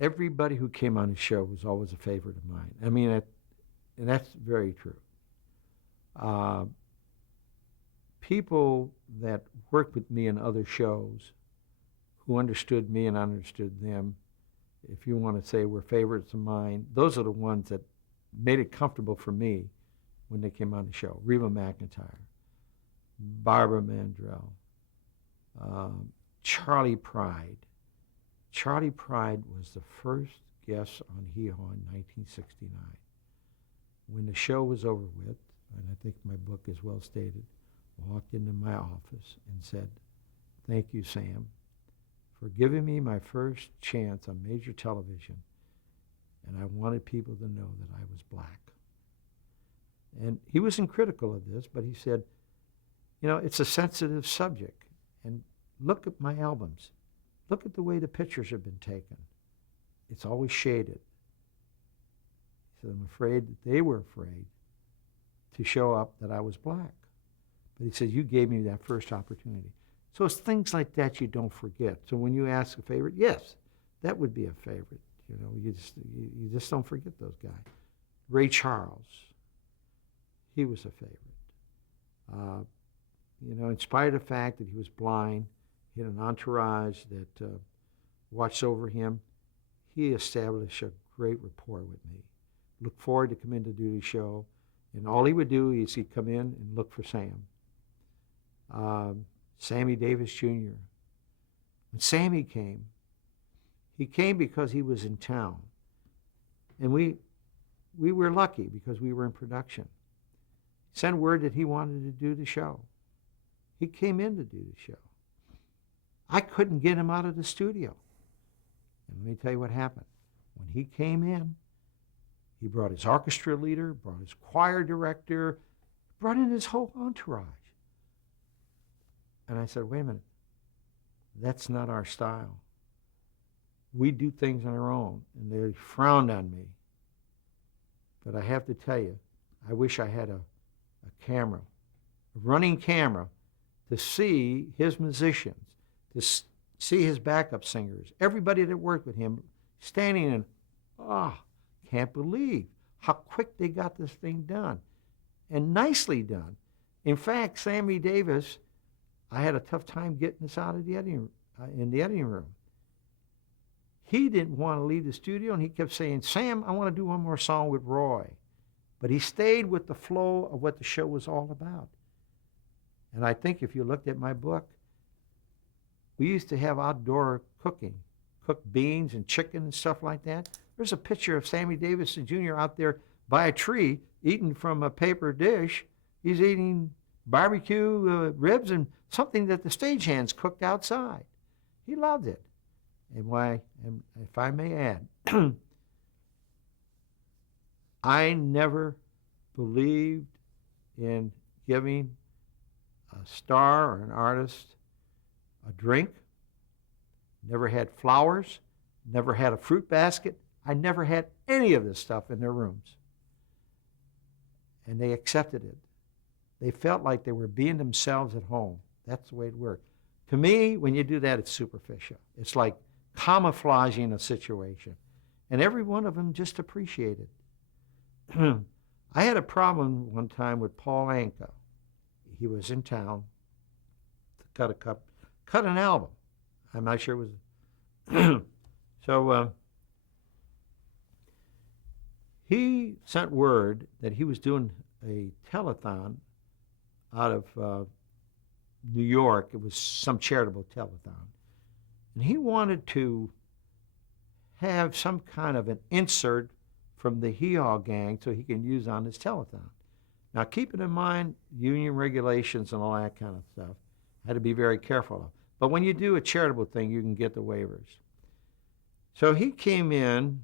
everybody who came on the show was always a favorite of mine. I mean, and that's very true. Uh, People that worked with me in other shows who understood me and understood them, if you want to say were favorites of mine, those are the ones that made it comfortable for me when they came on the show. Reba McEntire, Barbara Mandrell, Charlie Pride. Charlie Pride was the first guest on Hee Haw in 1969. When the show was over with, and I think my book is well stated, walked into my office and said, "Thank you, Sam, for giving me my first chance on major television, and I wanted people to know that I was black." And he wasn't critical of this, but he said, it's a sensitive subject, and look at my albums. Look at the way the pictures have been taken. It's always shaded. He said, I'm afraid that they were afraid to show up that I was black. But he said, you gave me that first opportunity. So it's things like that you don't forget. So when you ask a favorite, yes, that would be a favorite. You just don't forget those guys. Ray Charles, he was a favorite. In spite of the fact that he was blind, he had an entourage that watched over him, he established a great rapport with me. Looked forward to coming to do the show, and all he would do is he'd come in and look for Sam. Sammy Davis Jr. When Sammy came, he came because he was in town. And we were lucky because we were in production. He sent word that he wanted to do the show. He came in to do the show. I couldn't get him out of the studio. And let me tell you what happened. When he came in, he brought his orchestra leader, brought his choir director, brought in his whole entourage. And I said, wait a minute, that's not our style. We do things on our own, and they frowned on me. But I have to tell you, I wish I had a camera, a running camera, to see his musicians, to see his backup singers, everybody that worked with him, standing and, can't believe how quick they got this thing done, and nicely done. In fact, Sammy Davis, I had a tough time getting this out of the editing room. He didn't want to leave the studio, and he kept saying, Sam, I want to do one more song with Roy. But he stayed with the flow of what the show was all about. And I think if you looked at my book, we used to have outdoor cooking, cook beans and chicken and stuff like that. There's a picture of Sammy Davis Jr. out there by a tree eating from a paper dish. He's eating barbecue ribs and something that the stagehands cooked outside. He loved it. And if I may add, I never believed in giving a star or an artist a drink, never had flowers, never had a fruit basket. I never had any of this stuff in their rooms. And they accepted it. They felt like they were being themselves at home. That's the way it worked. To me, when you do that, it's superficial. It's like camouflaging a situation. And every one of them just appreciated. I had a problem one time with Paul Anka. He was in town to cut an album. I'm not sure it was. So he sent word that he was doing a telethon out of New York. It was some charitable telethon. And he wanted to have some kind of an insert from the Hee Haw gang so he can use on his telethon. Now, keeping in mind union regulations and all that kind of stuff, I had to be very careful of. But when you do a charitable thing, you can get the waivers. So he came in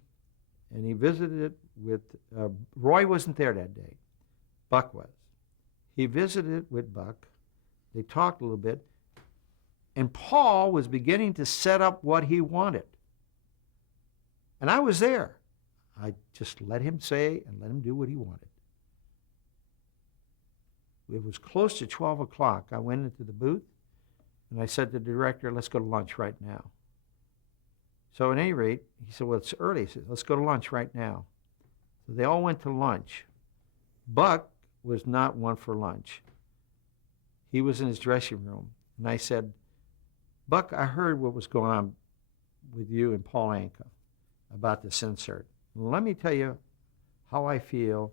and he visited with, Roy wasn't there that day. Buck was. He visited with Buck. They talked a little bit. And Paul was beginning to set up what he wanted. And I was there. I just let him say and let him do what he wanted. It was close to 12 o'clock. I went into the booth and I said to the director, let's go to lunch right now. So at any rate, he said, well, it's early. He said, let's go to lunch right now. So they all went to lunch. Buck was not one for lunch. He was in his dressing room. And I said, Buck, I heard what was going on with you and Paul Anka about this insert. Let me tell you how I feel,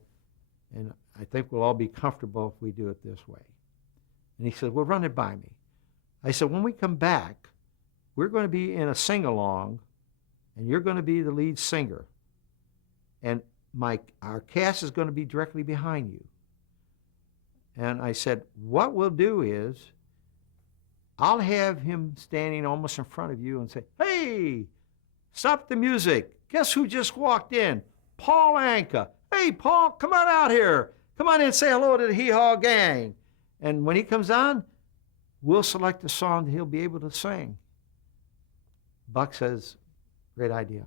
and I think we'll all be comfortable if we do it this way. And he said, well, run it by me. I said, when we come back, we're going to be in a sing-along, and you're going to be the lead singer. And our cast is going to be directly behind you. And I said, what we'll do is, I'll have him standing almost in front of you and say, hey, stop the music. Guess who just walked in? Paul Anka. Hey, Paul, come on out here. Come on in and say hello to the Hee Haw gang. And when he comes on, we'll select a song that he'll be able to sing. Buck says, great idea.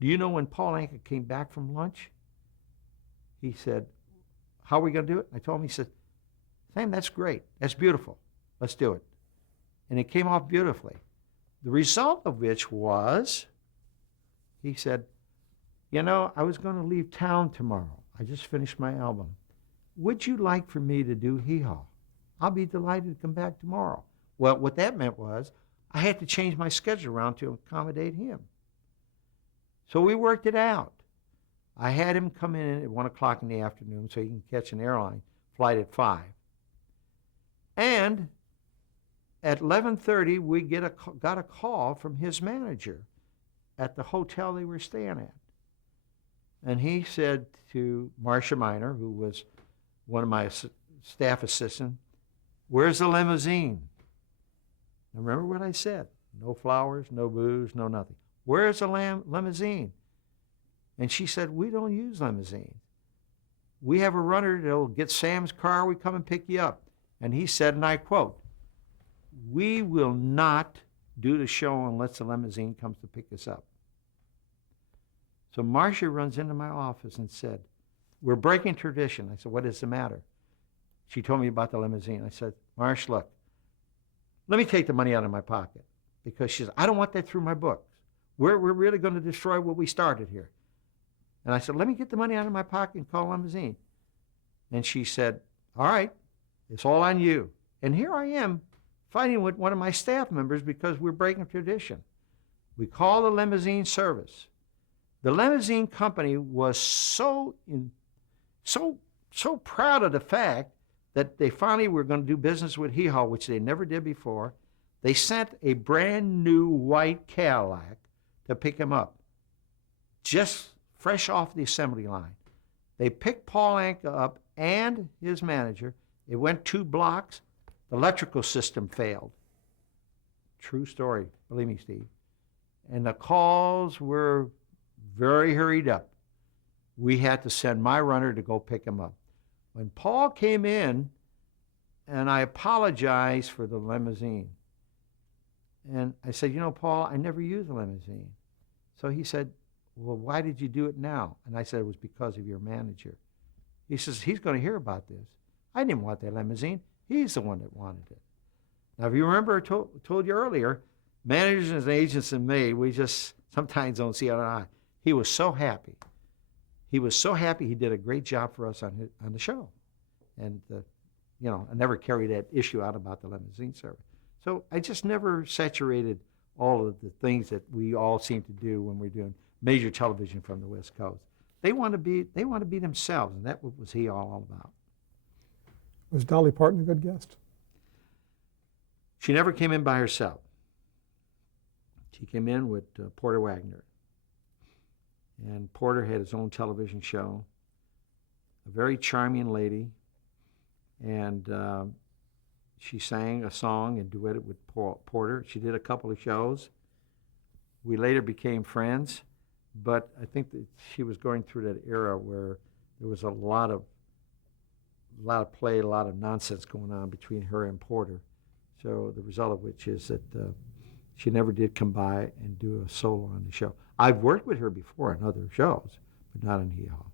Do you know when Paul Anka came back from lunch? He said, how are we going to do it? I told him, he said, Sam, that's great. That's beautiful. Let's do it. And it came off beautifully. The result of which was, he said, you know, I was going to leave town tomorrow. I just finished my album. Would you like for me to do Hee Haw? I'll be delighted to come back tomorrow. Well, what that meant was I had to change my schedule around to accommodate him. So we worked it out. I had him come in at 1 o'clock in the afternoon so he can catch an airline flight at 5. And at 11:30, we got a call from his manager at the hotel they were staying at. And he said to Marcia Miner, who was one of my staff assistants, where's the limousine? Now remember what I said. No flowers, no booze, no nothing. Where's the limousine? And she said, we don't use limousines. We have a runner that'll get Sam's car. We come and pick you up. And he said, and I quote, we will not do the show unless the limousine comes to pick us up. So Marcia runs into my office and said, we're breaking tradition. I said, what is the matter? She told me about the limousine. I said, Marcia, look, let me take the money out of my pocket. Because she said, I don't want that through my books. We're really going to destroy what we started here. And I said, let me get the money out of my pocket and call a limousine. And she said, all right, it's all on you. And here I am fighting with one of my staff members because we're breaking tradition. We call the limousine service. The limousine company was so proud of the fact that they finally were going to do business with Hee Haw, which they never did before. They sent a brand new white Cadillac to pick him up, just fresh off the assembly line. They picked Paul Anka up and his manager. It went 2 blocks. The electrical system failed. True story, believe me, Steve. And the calls were very hurried up. We had to send my runner to go pick him up. When Paul came in, and I apologized for the limousine, and I said, you know, Paul, I never use a limousine. So he said, well, why did you do it now? And I said, it was because of your manager. He says, he's going to hear about this. I didn't want that limousine. He's the one that wanted it. Now, if you remember, I told you earlier, managers and agents and me, we just sometimes don't see eye to eye. He was so happy. He was so happy. He did a great job for us on the show. And, you know, I never carried that issue out about the limousine service. So I just never saturated all of the things that we all seem to do when we're doing major television from the West Coast. They want to be themselves, and that was Hee Haw all about. Was Dolly Parton a good guest? She never came in by herself. She came in with Porter Wagner. And Porter had his own television show, a very charming lady, and she sang a song and duetted with Porter. She did a couple of shows. We later became friends, but I think that she was going through that era where there was a lot of play, a lot of nonsense going on between her and Porter. So the result of which is that she never did come by and do a solo on the show. I've worked with her before on other shows, but not on Hee Haw.